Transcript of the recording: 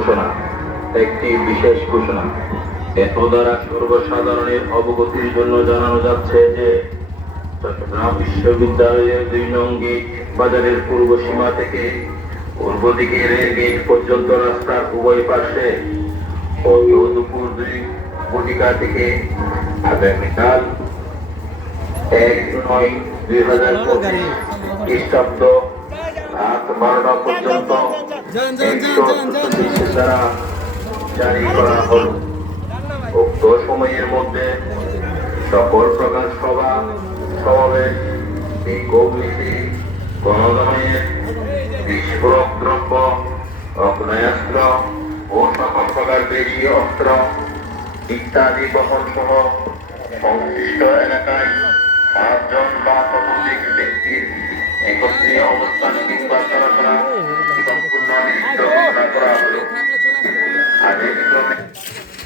ঘোষণা, একটি বিশেষ ঘোষণা। এত দ্বারা সর্বসাধারণের অবগতির জন্য জানানো যাচ্ছে যে, চট্টগ্রাম বিশ্ববিদ্যালয়ের দুই নং গেট বাজারের পূর্ব সীমা থেকে পূর্ব দিকে রেল গেট পর্যন্ত রাস্তার উভয় পাশে দুপুর দুই ঘটিকা থেকে আগামীকাল এক নয় দুই হাজার পঁচিশ খ্রিস্টাব্দ রাত বারোটা পর্যন্ত দ্বারা জারি করা হল। উক্ত সময়ের মধ্যে সকল প্রকার সভা সমাবেশ বিক্ষোভ মিছিল গণদমনের বিস্ফোরক দ্রব্য অগ্নেয়াস্ত্র ও সকল প্রকার দেশীয় অস্ত্র ইত্যাদি বহন সহ সংশ্লিষ্ট এলাকায় পাঁচজন বা ততোধিক ব্যক্তির একত্রে অবস্থান detto.